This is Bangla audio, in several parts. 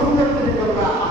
குடும்பத்தில்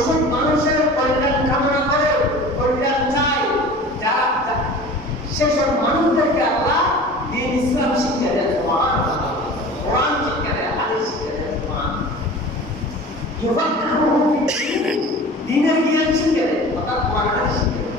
ওসব মানুষের কল্যাণ কামনা করে, কল্যাণ সেসব মানুষদেরকে আল্লাহ দিন ইসলাম শিক্ষা দেয় কোরআন কোরআন শিক্ষা দেয় হাদিস শিক্ষা দেয় কোরআন। দিনের জ্ঞান শিক্ষা দেয় অর্থাৎ কোরআন শিক্ষা দেয়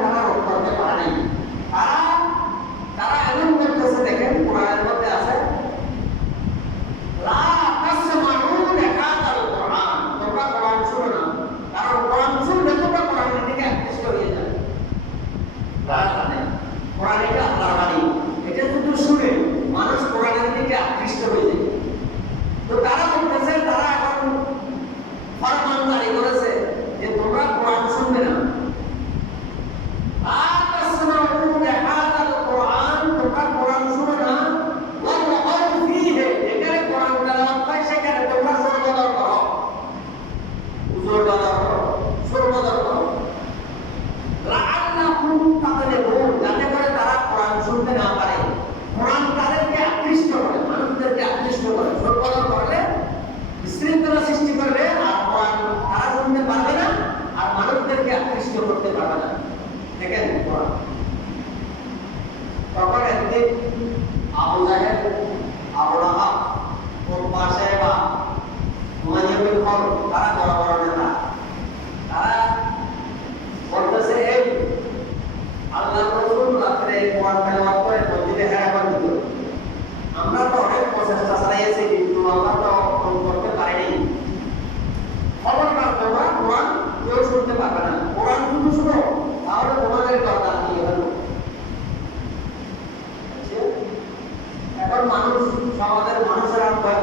এখন মানুষ সমাজের মানুষের ভয়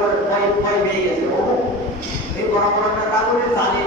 ভয় পেয়ে গেছে। ও এই বড় বড় একটা কাগজে চালিয়ে